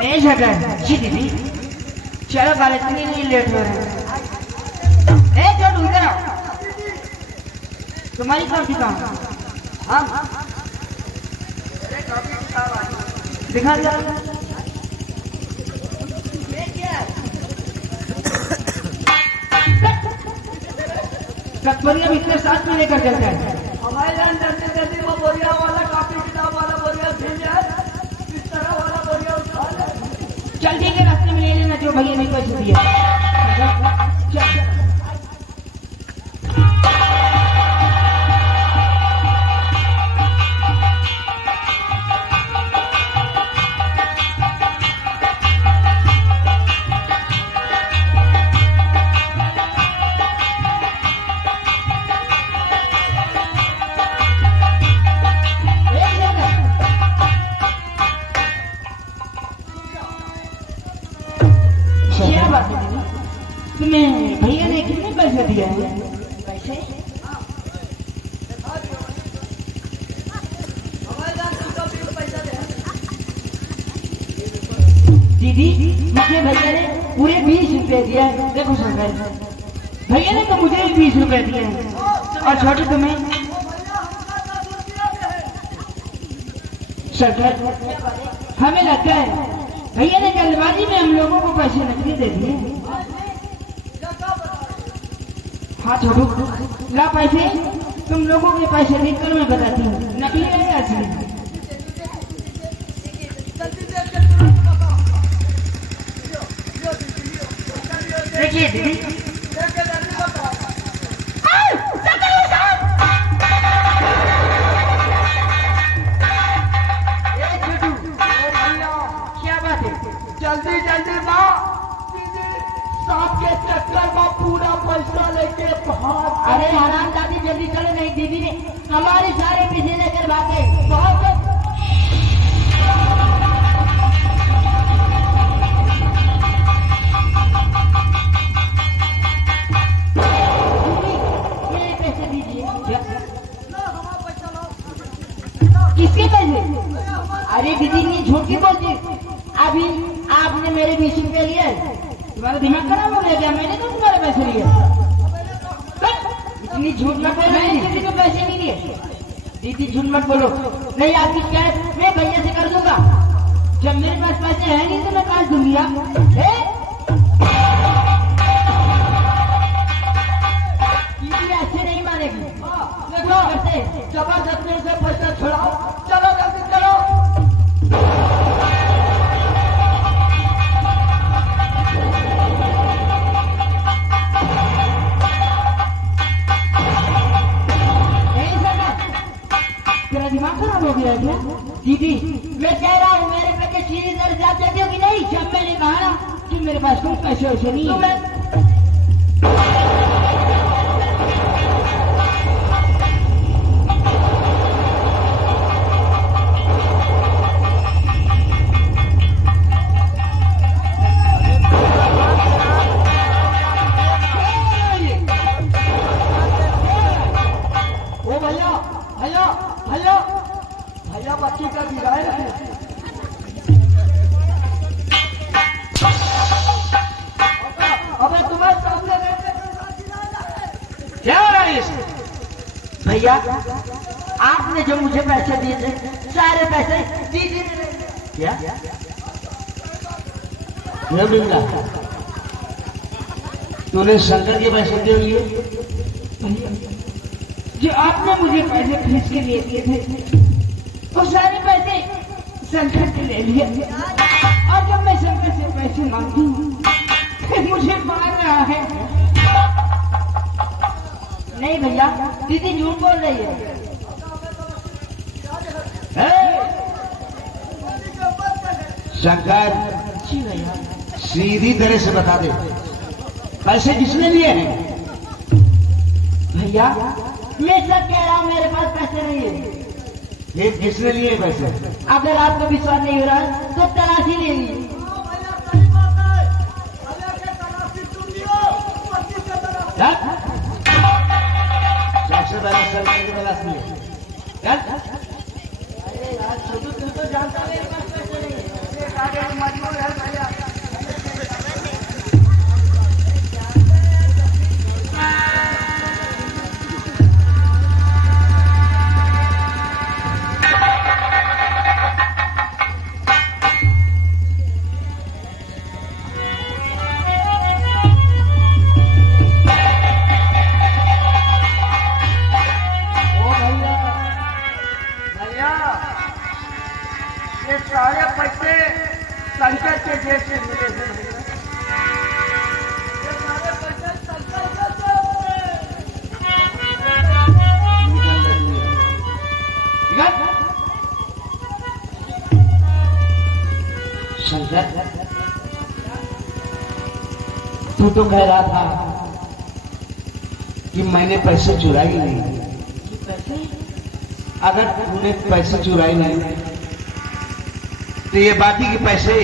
ए जगह जी दीदी चलो कॉलेज के लिए लेट हो रहे हैं। ए चलो इधर आओ, तुम्हारी कॉपी कहाँ? हाँ दिखा जरा। कटोरिया इतने साथ में लेकर चलते हैं। हमारे यहाँ जल्दी जल्दी वो बोरिया वाला कापी किताब वाला बोरिया भेज जाए, इस तरह वाला बोरिया उठा ले। चल ठीक है, रास्ते में ले लेना जो भैया ने पैसे दिए। चल तुम्हें भैया ने कितने पैसे दिए हैं? पैसे दीदी मुझे भैया ने पूरे 20 रुपए दिए हैं। देखो शंकर, भैया ने तो मुझे 20 रुपए दिए हैं और छोटे तुम्हें। शंकर हमें लगता है भैया ने जल्दबाजी में हम लोगों को पैसे नकली दे दिए। हाँ छोटू ला पैसे, तुम लोगों के पैसे देखकर मैं बताती हूँ नकली है या असली। देखिए दीदी क्या बात है? जल्दी जल्दी माँ सांप के चक्कर में पूरा पैसा लेके भाग। अरे हराम दादी जल्दी चलो, नहीं दीदी ने हमारे सारे पैसे लेकर भागे। बहुत मेरे पैसे दीजिए। किसके पैसे? अरे दीदी ने झूठ क्यों बोलती? अभी आपने मेरे 20 रुपए लिए, तुम्हारा दिमाग खराब हो गया क्या? मैंने तो तुम्हारे पैसे लिए। इतनी झूठ मत बोलो, मैंने किसी को पैसे नहीं दिए। दीदी झूठ मत बोलो, नहीं आपकी शिकायत मैं भैया से कर दूंगा। जब मेरे पास पैसे हैं नहीं तो मैं काट दूंगी। दीदी ऐसे नहीं मानेगी। जबरदस्ती से पैसा छुड़ाओ, चलो जल्दी चलो। तेरा दिमाग खराब हो गया क्या? दीदी मैं कह रहा हूँ मेरे पैसे सीधे दर जा देती हो कि नहीं? जब मैंने कहा ना कि मेरे पास कोई पैसे वैसे नहीं है। ओ भैया भैया भैया भैया बच्ची का गिराए रहे। अबे तुम्हें सामने क्या भैया आपने जो मुझे पैसे दिए थे सारे पैसे दीदी ने क्या बिमला तूने शंकर के पैसे दे लिए? जो आपने मुझे पैसे फीस के लिए दिए थे वो सारे पैसे शंकर से ले लिए। और जब मैं शंकर से पैसे मांगती हूँ फिर मुझे मार रहा है। नहीं भैया दीदी झूठ बोल रही है। शंकर जी भैया सीधी तरह से बता दे पैसे किसने लिए हैं? भैया मैं सब कह रहा हूँ मेरे पास पैसे नहीं है। ये किसने लिए पैसे? अगर आपको विश्वास नहीं हो रहा तो तलाशी ले लीजिए। सबसे पहले शंकर की तलाश लिए। अरे यार छोटू तू तो जानता है मेरे पास पैसे नहीं है। आगे मजबूर है भैया। ओ भैया, भैया, ये सारे पैसे शंकर के जेब से मिले थे भैया। ये सारे पैसे शंकर के जेब से। शंकर, तू तो कह रहा था कि मैंने पैसे चुराए नहीं। अगर तूने पैसे चुराए नहीं तो ये बाकी के पैसे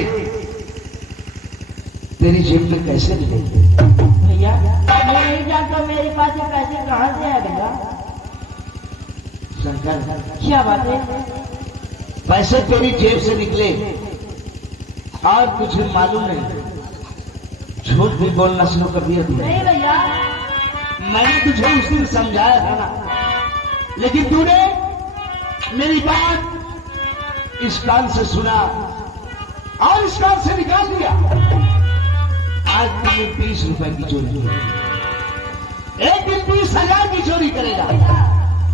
तेरी जेब में कैसे मिले? भैया मैं नहीं जानता मेरे पास ये पैसे कहाँ से आ भैया। शंकर, क्या बात है? पैसे तेरी जेब से निकले और कुछ मालूम नहीं। झूठ भी बोलना शुरू कर दिया तूने। नहीं भैया, मैंने तुझे उस दिन समझाया था ना, लेकिन तूने मेरी बात इस कान से सुना और इस कान से निकाल दिया। आज तूने 20 रुपए की चोरी की, एक दिन 20,000 की चोरी करेगा।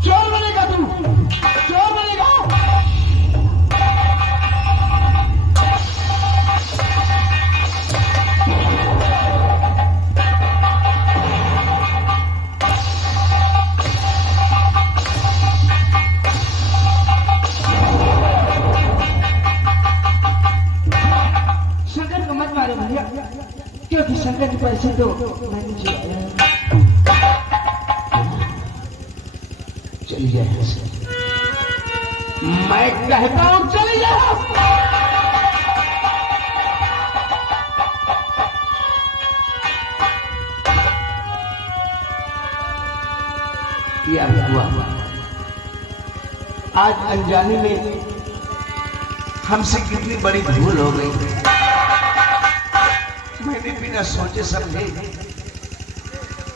चोर बनेगा तू, चोर बनेगा। शंकर को मत मारो भैया, क्योंकि शंकर के पैसे तो मैंने चुराए हैं। चली जाए यहाँ से। मैं कहता हूं चली जाओ। क्या हुआ? आज अनजाने में हमसे कितनी बड़ी भूल हो गई। मैंने बिना सोचे समझे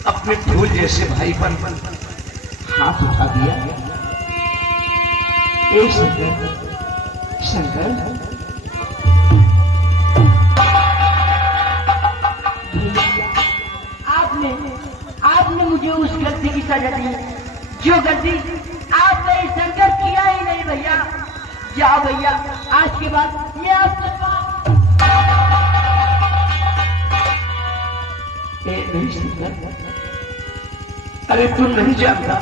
अपने फूल जैसे भाई पर हाथ उठा दिया। एक शंकर, शंकर, आपने मुझे उस गलती की सजा दी जो गलती आपने इस शंकर किया ही नहीं भैया। जाओ भैया, आज के बाद ये आपके पास। नहीं शंकर, अरे तू नहीं जानता,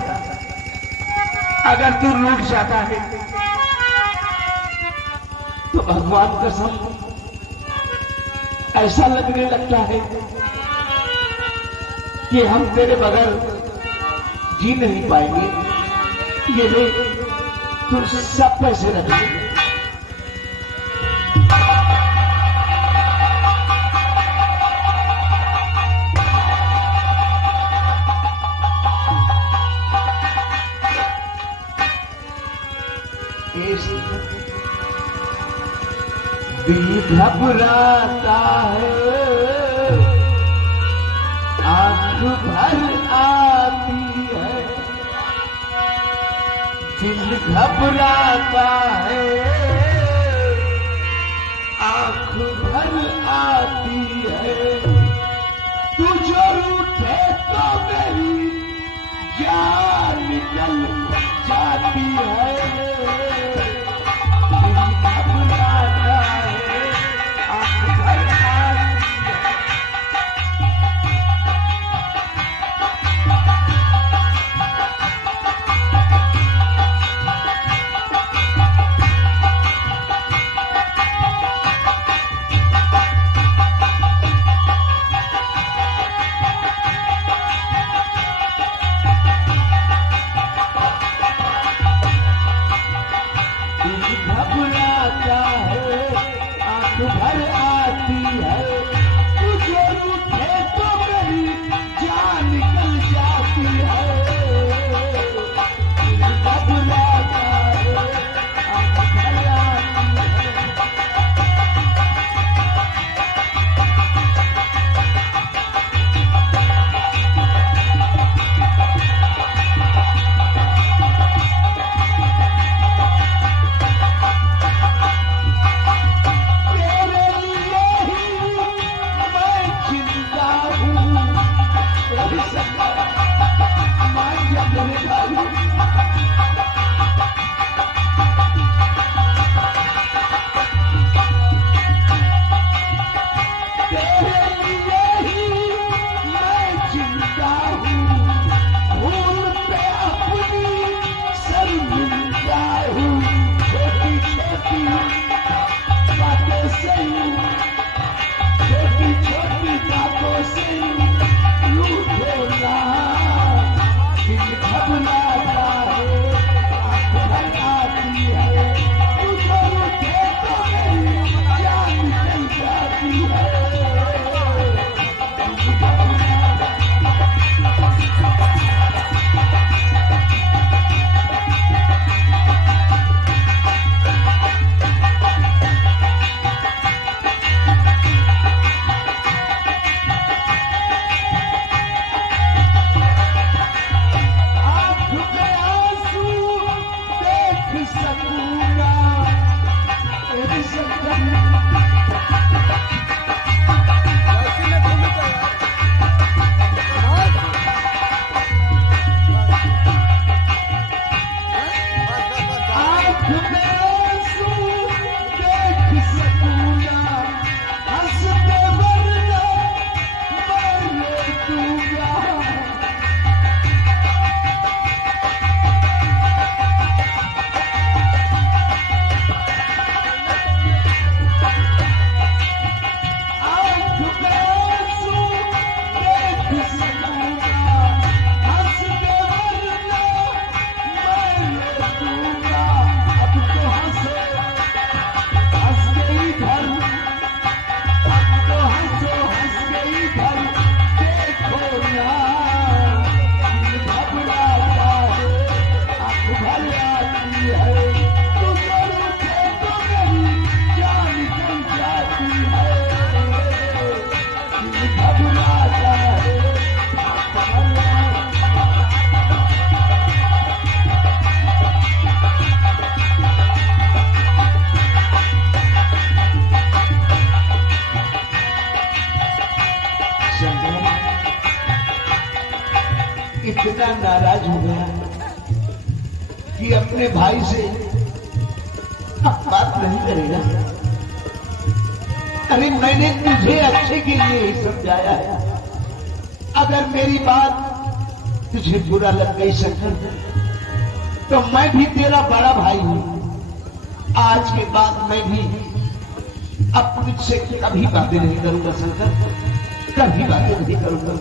अगर तू रूठ जाता है तो भगवान कसम ऐसा लगने लगता है कि हम तेरे बगैर जी नहीं पाएंगे। ये ले, तू सब पैसे रख ले। दिल घबराता है, आंख भर आती है। दिल घबराता है, आंख भर आती है। तू जो रूठे तो मेरी जान निकल जाती है। दिल घबराता है, आंख भर आती है। इतना नाराज हो गया कि अपने भाई से अब बात नहीं करेगा। अरे मैंने तुझे अच्छे के लिए ही समझाया है। अगर मेरी बात तुझे बुरा लग गई शंकर, तो मैं भी तेरा बड़ा भाई हूं। आज के बाद मैं भी अब तुझसे कभी बातें नहीं करूंगा शंकर, कभी बातें नहीं करूंगा।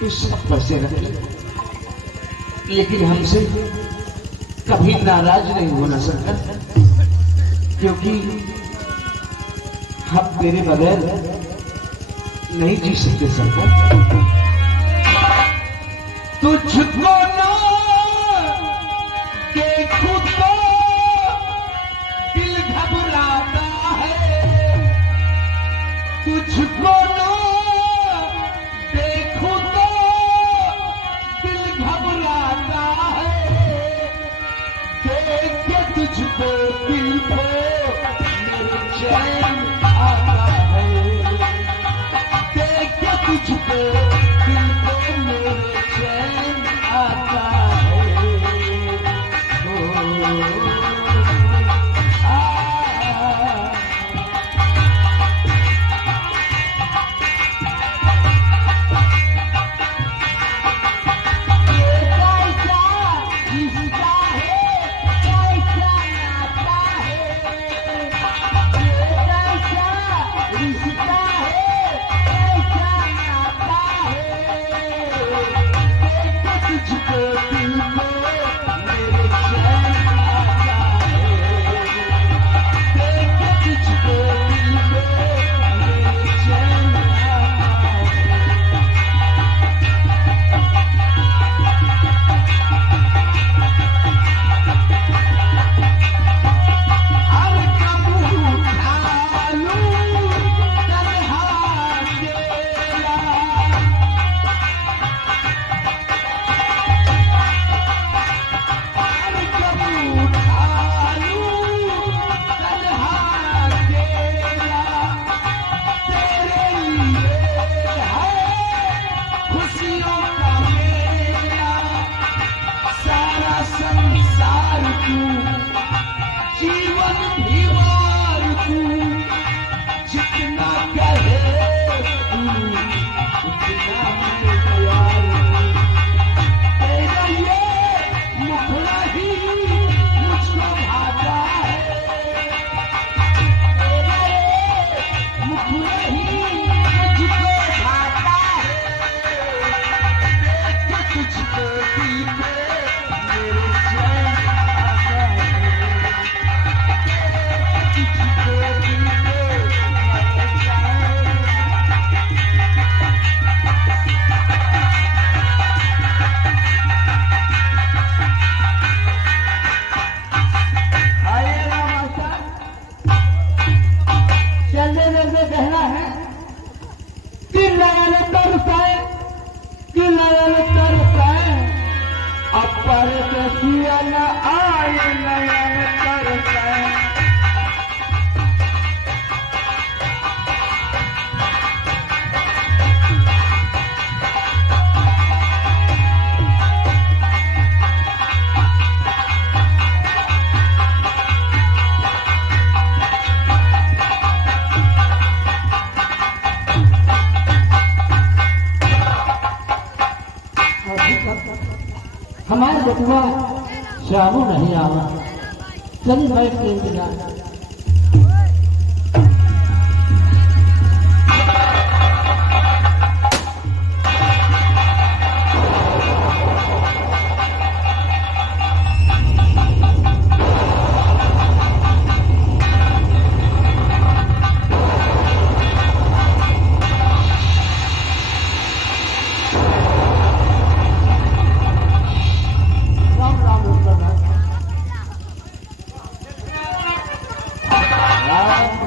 तो सब बसे रहे, लेकिन हमसे कभी नाराज नहीं होना शंकर, क्योंकि हम तेरे बगैर नहीं जी सकते शंकर। तुझको ना देखूं तो दिल घबराता है, तुझको ना तुझको दिल को मेरे चैन आता है, देख के तुझको दिल को मेरे चैन आता है। Yeah. हुआ श्यामू नहीं आवा। चलिए बैठ के इंतजार।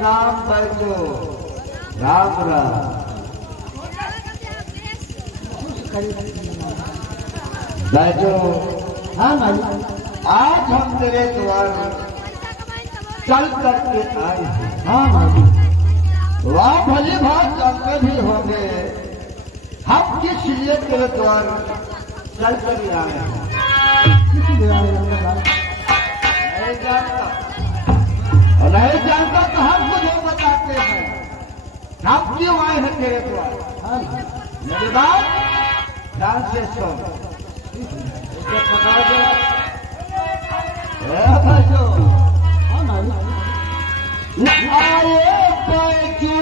राम बैठो, राम राम। बैठो। हाँ भाई, आज हम तेरे द्वार चल करके आए हैं। हाँ भाई, वाह भली बात जानते भी होंगे हम किस लिए तेरे द्वार चल कर आए हैं। नहीं जानता, और नहीं जानता तो हम तुझे बताते हैं हम क्यों आए हैं तेरे द्वार। हाँ मेरी बात ध्यान से सुन। इसे पकड़ दो। ए भाइयों, हाँ भाई, आए बैजू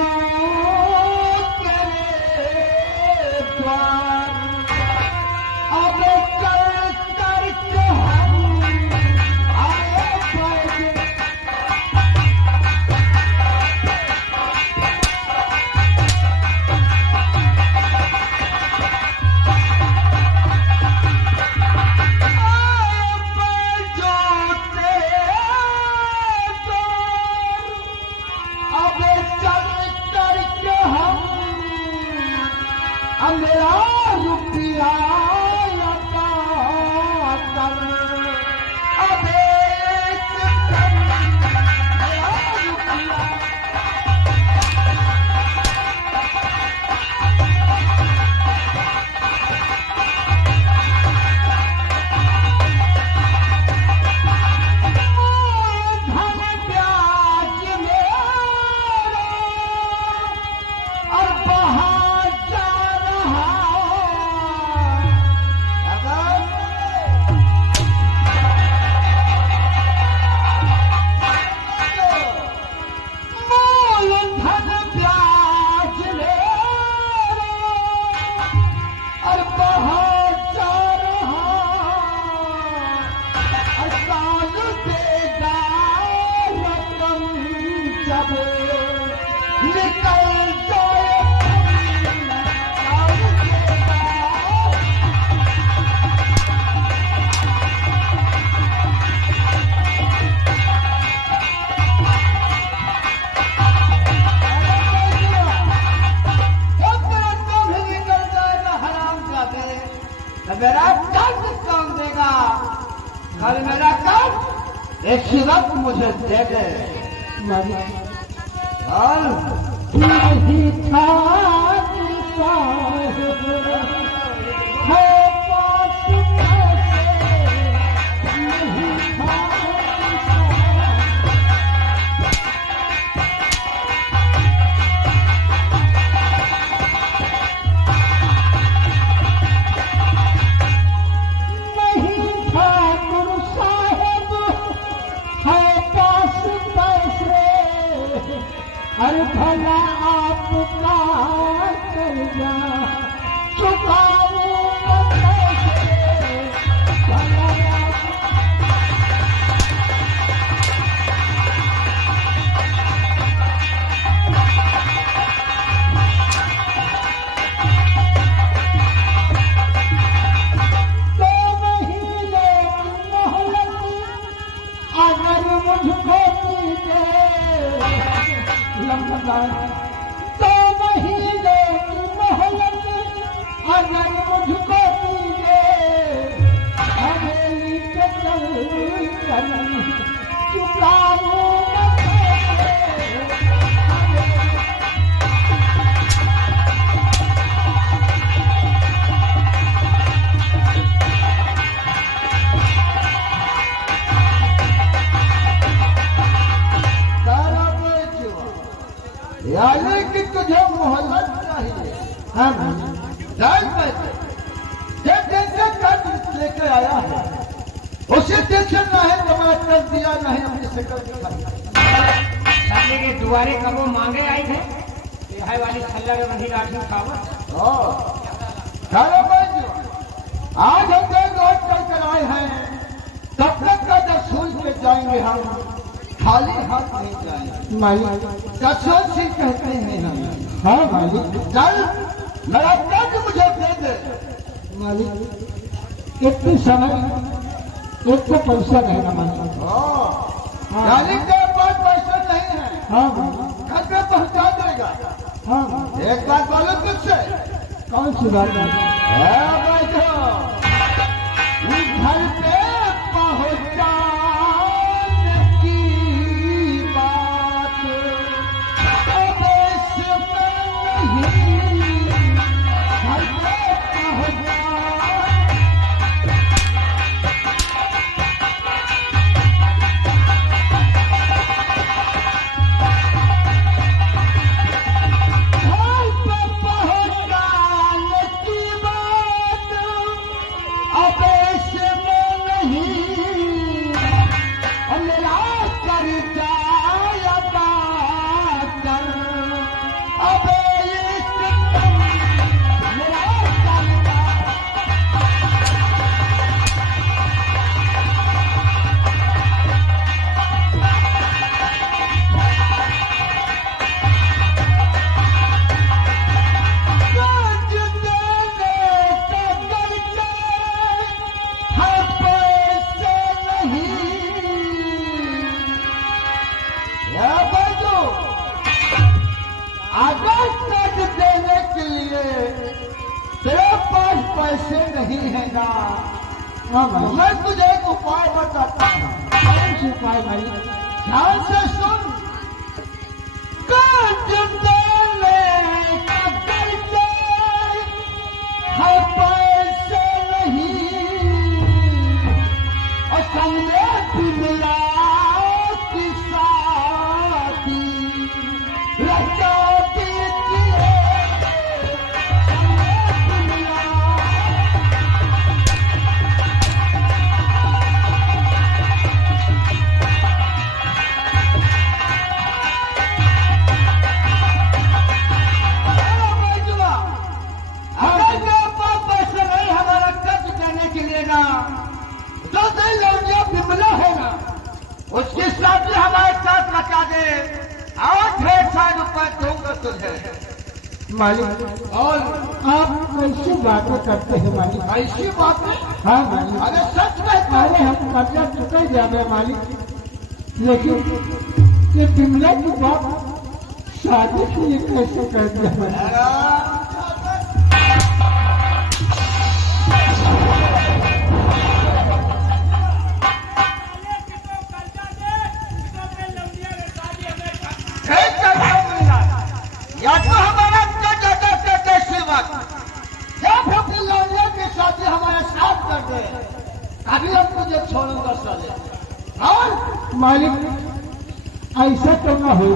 तेरे द्वार, अब चल करके हम आए बैजू। मेरा रुपया लगा कर अब एक कम मेरा रुपया। धन ब्याज मेरा और बाहर जा रहा। मूल धन ब्याज मेरा और बाहर जा रहा। और साल देगा रकम जब निकल जाए। साल देगा। मेरा कर्ज कौन देगा? कल मेरा कर्ज एक वक्त मुझे दे दे। और नहीं था साहिब, है पास पैसे, नहीं था नहीं ठाकुर साहब, है पास पैसे। अरे भला आपका कर्जा चुकाऊं कैसे? भला दो महीने की मोहलत अगर मुझको दीजिए। दो महीने की मोहलत अगर मुझको दीजिए। हवेली के चल कर चुकाऊं यानी कि तुझे मोहल्लत चाहिए। हाँ भाई, जान पैसे जैसे कर्ज लेके आया है उसे टेंशन ना है तो मैं कर दिया नहीं अपनी शक्ल दिखाई। साले के दुआरे कबो मांगे आई थे यह वाली छल्ला के बंधी लाठी खावा। चलो भाई आज हम लोग लौट कर कर आए हैं, तब तक का जब सुन के जाएंगे हम, खाली हाथ नहीं जाएंगे। मालिक कसौट से कहते हैं हम। हाँ मालिक। चल मेरा कर्ज मुझे दे दे। मालिक इतने समय एक तो पैसा नहीं ना मालिक। यानी तेरे पास पैसा नहीं है। हाँ मालिक। घर पे पहुंचा देगा। हाँ एक बात बोलो तुझसे, कौन सी बात है? बैठो घर पे पहुंचाने की बात अब इसमें नहीं, घर पे पहुंचा पैसे नहीं है ना। हाँ मालिक। मैं तुझे एक उपाय बताता हूँ। कौन सी उपाय मालिक? ध्यान से सुन। कर्ज देने का कर्ज है पैसे नहीं, और समझे बिमला की शादी रचा दीजिए। उसकी शादी हमारे साथ रचा दे और ढेर सारे रुपए दूंगा तुझे। मालिक और आप कैसी बातें करते हैं मालिक? ऐसी बातें? हाँ मालिक। अरे सच कहता अरे है। हम कर्जा चुके जावे मालिक, लेकिन ये बिमला की बात शादी के लिए कैसे कर दिया मालिक? या तो हमारा कैसी बात, या फिर फिलौलिया की शादी हमारे साथ कर दे, अभी हम तुझे छोड़ूंगा साले। और मालिक ऐसा तो ना हो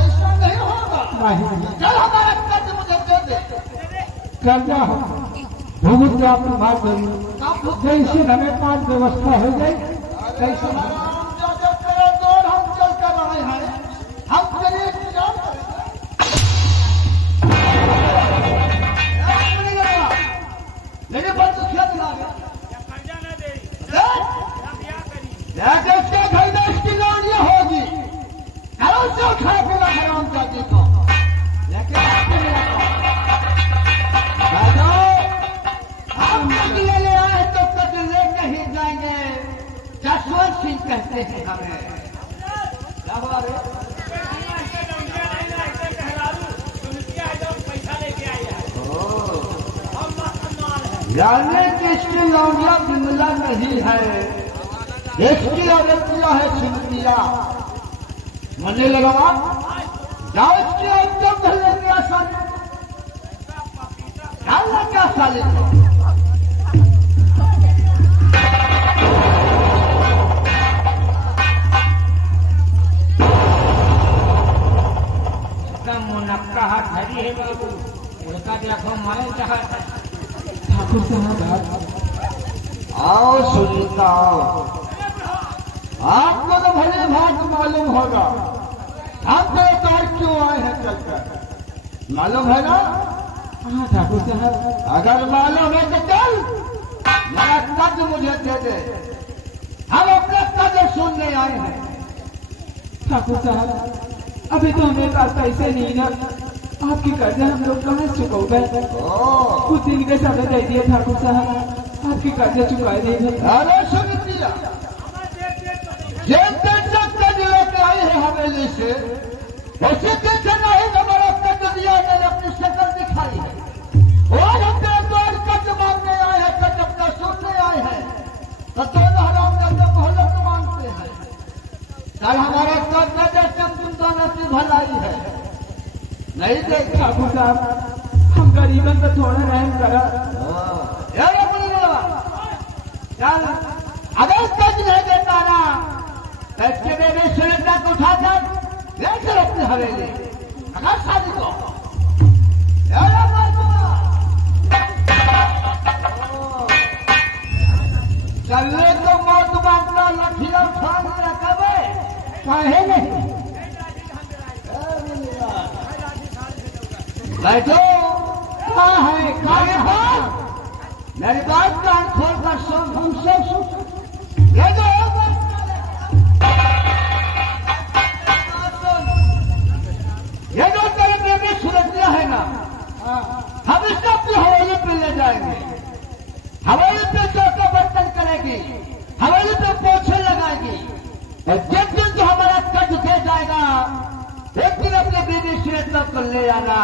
ऐसा नहीं होगा। नहीं। चल हमारा कर्ज मुझे दे दे। कर्जा हो भूमि आपको बात करूँ, जैसे हमें पास व्यवस्था हो जाए कैसे हम चल कर रहे हैं, हम तेरे इंतजार करेंगे। मेरे पास तो क्या दिला गया? उसके घर में इसकी लौड़िया होगी, करो से उठा के हराम जाति को लेके हम कटिया ले आए तो कभी लेके ही जाएंगे। जसवंत सिंह कहते हैं हमें। क्या हुआ रे? जानने की इसकी लौंडिया बिमला नहीं है, इसकी औरतिया है सिमतिया। मने लगा जाओ इसकी औरत धर लेंगे साले, डालना क्या साले को? मुनक्का हाथ धरी है बाबू, उड़का देखो मारे चाहता ठाकुर साहब आओ सुनीता आओ। आपको तो भले भाग मालूम होगा हम तो तौर क्यों आए हैं चलकर, मालूम है ना? हाँ ठाकुर साहब। अगर मालूम है तो चल मेरा कद मुझे दे दे, हम अपने कद सुनने आए हैं। ठाकुर साहब अभी तो हमें पास पैसे नहीं ना, आपकी कर्जा हम लोग कहाँ चुकाओगे? कुछ दिन के समय दे दिए ठाकुर साहब, आपकी कर्जा चुकाए नहीं। अरे सुनिया जिस दिन तक कद लेके आई है हवेली से उसी दिन से नहीं हमारा कद दिया, मैंने अपनी शक्ल दिखाई है और हम तेरे कद मांगने आए हैं, कद अपना सुनने आए हैं। तो दोनों हराम का मोहल्लत मांगते हैं। कल हमारा कद न देते तुम दोनों की भलाई है नहीं देख। ठाकुर साहब हम गरीबन को थोड़ा रहम करा। चल अगर कद नहीं देता ना इसके बेबी सुनीता को उठाकर ले चल अपनी हवेली, अगर शादी को चलने तो मौत बांटना लठीला फान रखबे काहे नहीं? बैठो क्या है मेरी बात कान खोल कर सुन, हम सब सुन। ये जो ये जो तेरे बेबी सुरक्षा है ना, हम इसको अपनी हवेली पे ले जाएंगे। हवेली पे चौका बर्तन करेगी, हवेली पे पोछे लगाएगी और जिस दिन जो हमारा कद दे जाएगा एक दिन अपने बेबी सुरक्षा को ले आना,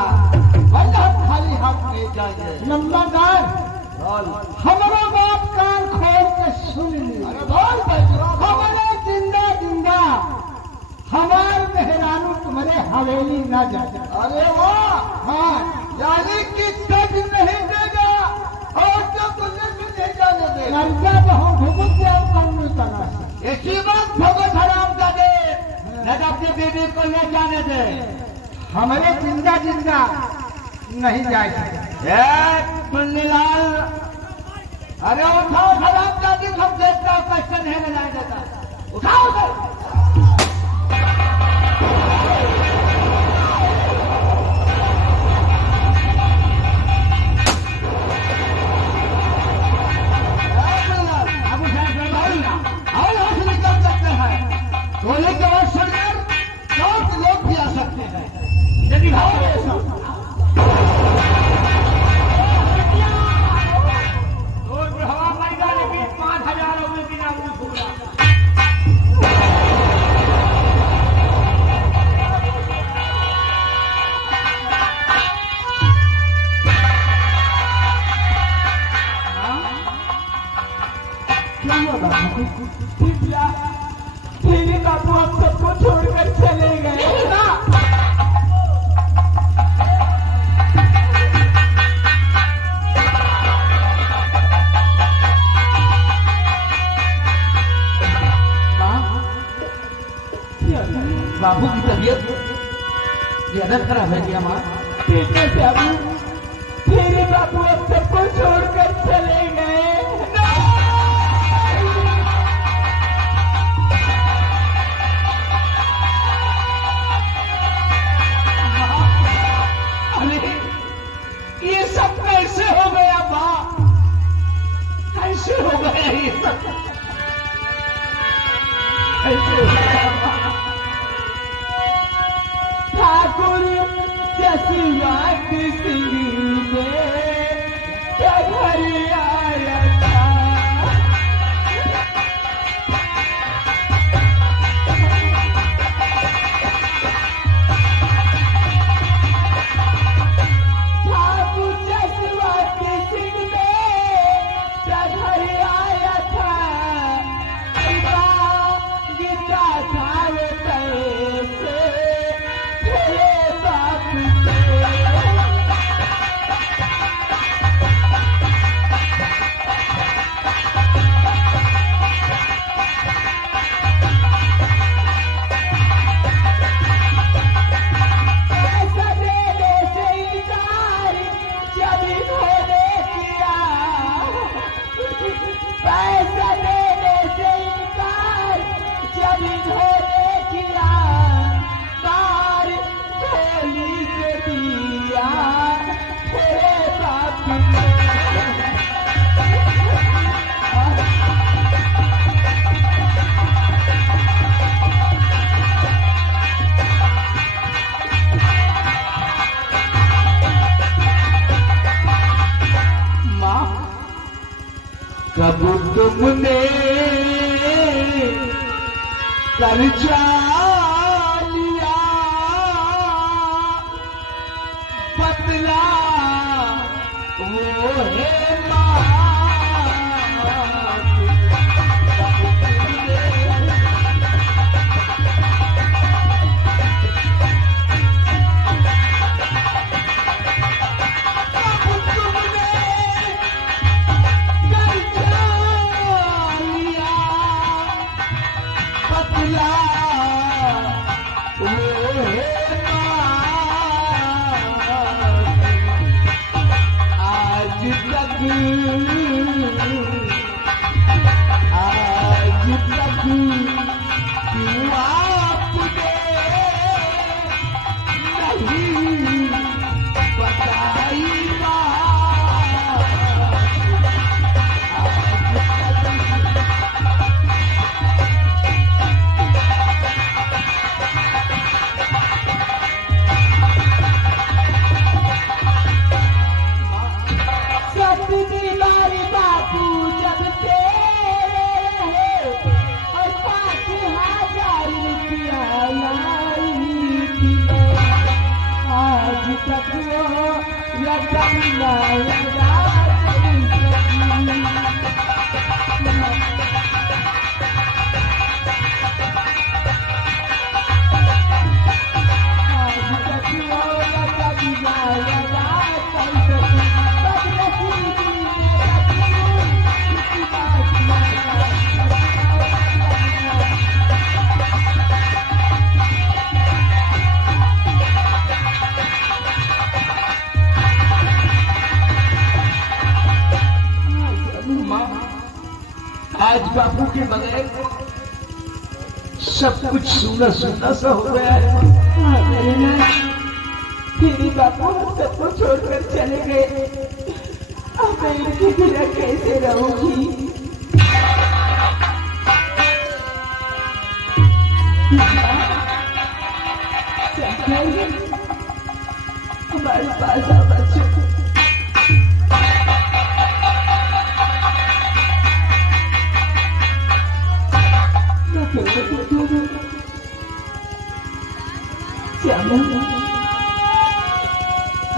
वरना हम खाली हाथ नहीं जाएंगे। नंबरदार हमारा बाप कान खोल के सुन ली। हमारे जिंदा जिंदा हमारे मेहरानू तुम्हारे हवेली न जाए। अरे वाह, हाँ यानी कि कद नहीं देगा और जो तुझे नहीं जाने देगा। कर्जा तो हम भुगत के कानूनी तलाश इसी बात भगत हराम का दे न अपनी बीवी को ले जाने दे। हमारे जिंदा जिंदा नहीं जाएगा। लाल अरे उठाओ हराम का दिन, हम देखता हूँ कैसे नहीं ले जाए देता। उठाओ सर निकल सकते हैं, गोली के बाद सुनकर 4 लोग भी आ सकते हैं। यदि हवा मैदा लेकिन 5000 रुपये बिना पूरा क्या हुआ बाबू? तेरे बाबू हम सबको छोड़कर चले गए ना। बाबू की तबीयत ज्यादा खराब है क्या माँ? बाबू तेरे बाबू अब सबको छोड़कर चले गए। ये सब कैसे हो गया माँ? कैसे हो गया ये सब? कैसे हो गया माँ? ठाकुर जसवंत सिंह ने घर आया था। ठाकुर जसवंत सिंह ने घर आया था। गीता था कैसे घर चालिया पतला वो है माँ आज बापू के बगैर सब कुछ सूना सूना सा हो गया है। तेरी बापू सबको छोड़कर चले गए, अब मैं इनके बिना कैसे रहूंगी? हमारे पास आ बच्चों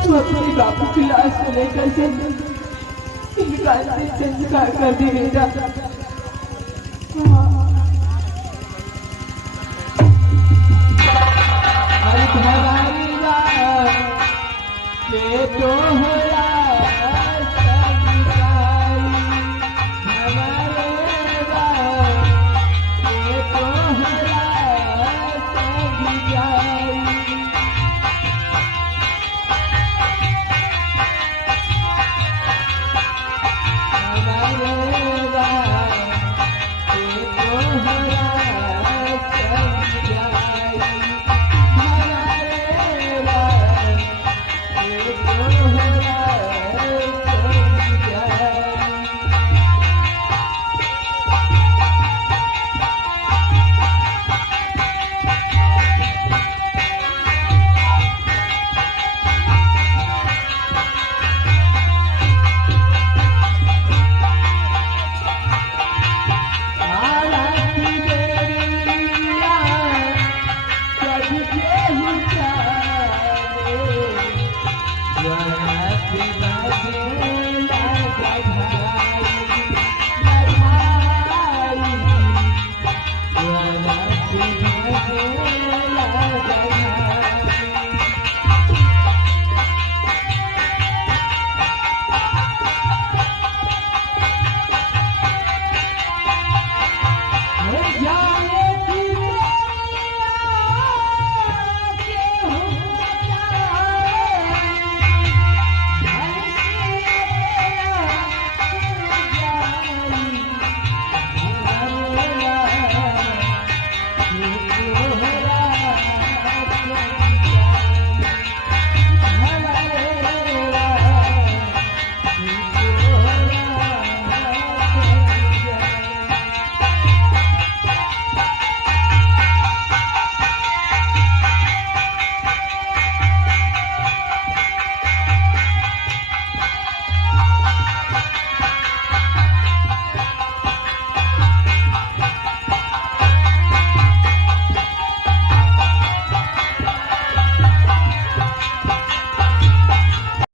तू अपने बापू की लाश को लेकर से इनका संस्कार कर देगा। अरे तुम्हारी बात ये तो है